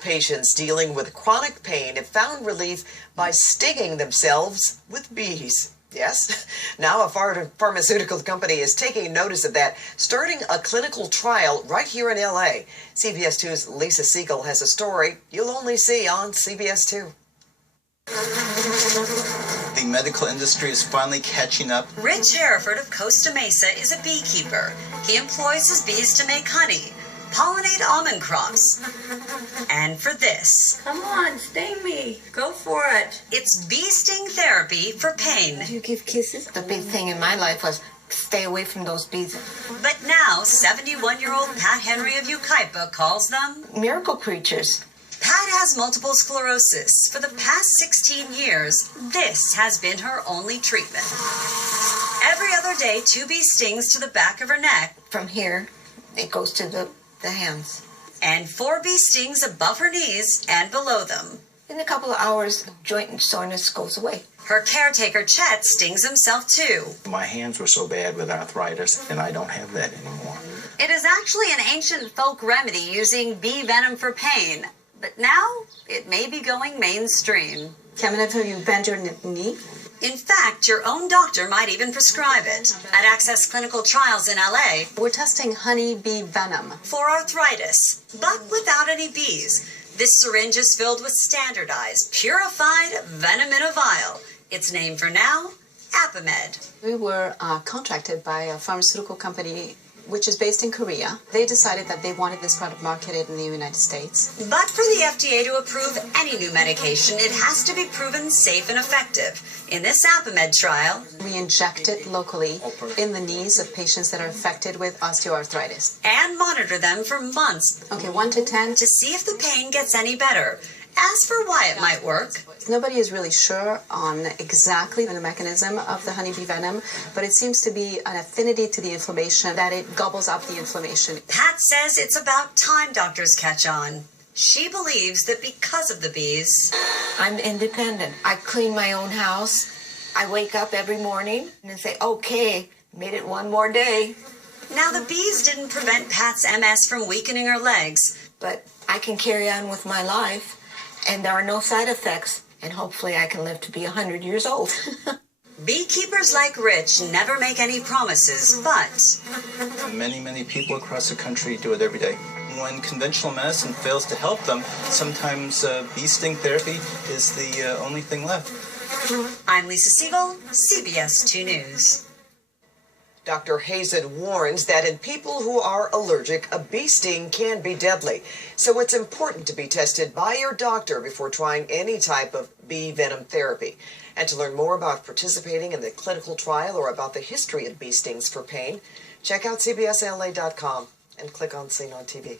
Patients dealing with chronic pain have found relief by stinging themselves with bees. Yes, now a pharmaceutical company is taking notice of that, starting a clinical trial right here in LA. CBS 2's Lisa Siegel has a story you'll only see on CBS 2. The medical industry is finally catching up. Rich Hereford of Costa Mesa is a beekeeper. He employs his bees to make honey, pollinate almond crops. And for this. Come on, sting me. Go for it. It's bee sting therapy for pain. Do you give kisses? The big thing in my life was stay away from those bees. But now, 71-year-old Pat Henry of Yucaipa calls them Miracle creatures. Pat has multiple sclerosis. For the past 16 years, this has been her only treatment. Every other day, 2 bee stings to the back of her neck. From here, it goes to the hands. And 4 bee stings above her knees and below them. In a couple of hours, joint soreness goes away. Her caretaker, Chet, stings himself too. My hands were so bad with arthritis, and I don't have that anymore. It is actually an ancient folk remedy using bee venom for pain. But now, it may be going mainstream. Have you bent your knee? In fact, your own doctor might even prescribe it. At Access Clinical Trials in LA, we're testing honey bee venom for arthritis, but without any bees. This syringe is filled with standardized, purified venom in a vial. Its name for now, Apomed. We were contracted by a pharmaceutical company which is based in Korea. They decided that they wanted this product marketed in the United States. But for the FDA to approve any new medication, it has to be proven safe and effective. In this Apomed trial, we inject it locally in the knees of patients that are affected with osteoarthritis. And monitor them for months. Okay, 1 to 10. To see if the pain gets any better. As for why it might work, nobody is really sure on exactly the mechanism of the honeybee venom, but it seems to be an affinity to the inflammation, that it gobbles up the inflammation. Pat says it's about time doctors catch on. She believes that because of the bees, I'm independent. I clean my own house. I wake up every morning and say, okay, made it one more day. Now the bees didn't prevent Pat's MS from weakening her legs. But I can carry on with my life. And there are no side effects, and hopefully I can live to be 100 years old. Beekeepers like Rich never make any promises, but Many people across the country do it every day. When conventional medicine fails to help them, sometimes bee sting therapy is the only thing left. I'm Lisa Siegel, CBS 2 News. Dr. Hazen warns that in people who are allergic, a bee sting can be deadly. So it's important to be tested by your doctor before trying any type of bee venom therapy. And to learn more about participating in the clinical trial or about the history of bee stings for pain, check out CBSLA.com and click on Seen on TV.